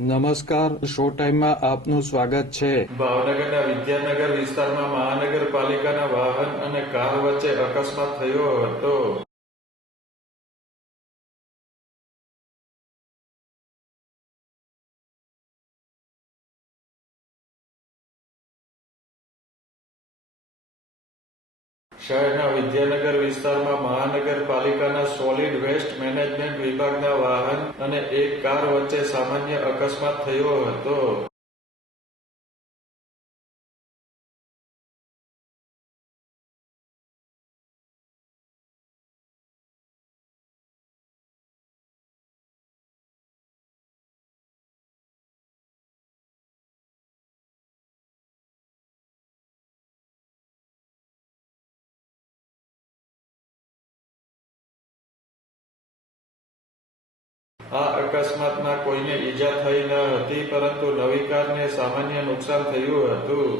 નમસ્કાર, શો ટાઈમમાં આપનું સ્વાગત છે. ભાવનગરના વિદ્યાનગર વિસ્તારમાં મહાનગરપાલિકાના વાહન અને કાર વચ્ચે અકસ્માત થયો હતો. શહેરના વિદ્યાનગર વિસ્તારમાં મહાનગરપાલિકાના સોલિડ વેસ્ટ મેનેજમેન્ટ વિભાગના વાહન અને એક કાર વચ્ચે સામાન્ય અકસ્માત થયો હતો. આ અકસ્માતમાં કોઈને ઈજા થઈ ન હતી, પરંતુ નવી કારને સામાન્ય નુકસાન થયું હતું.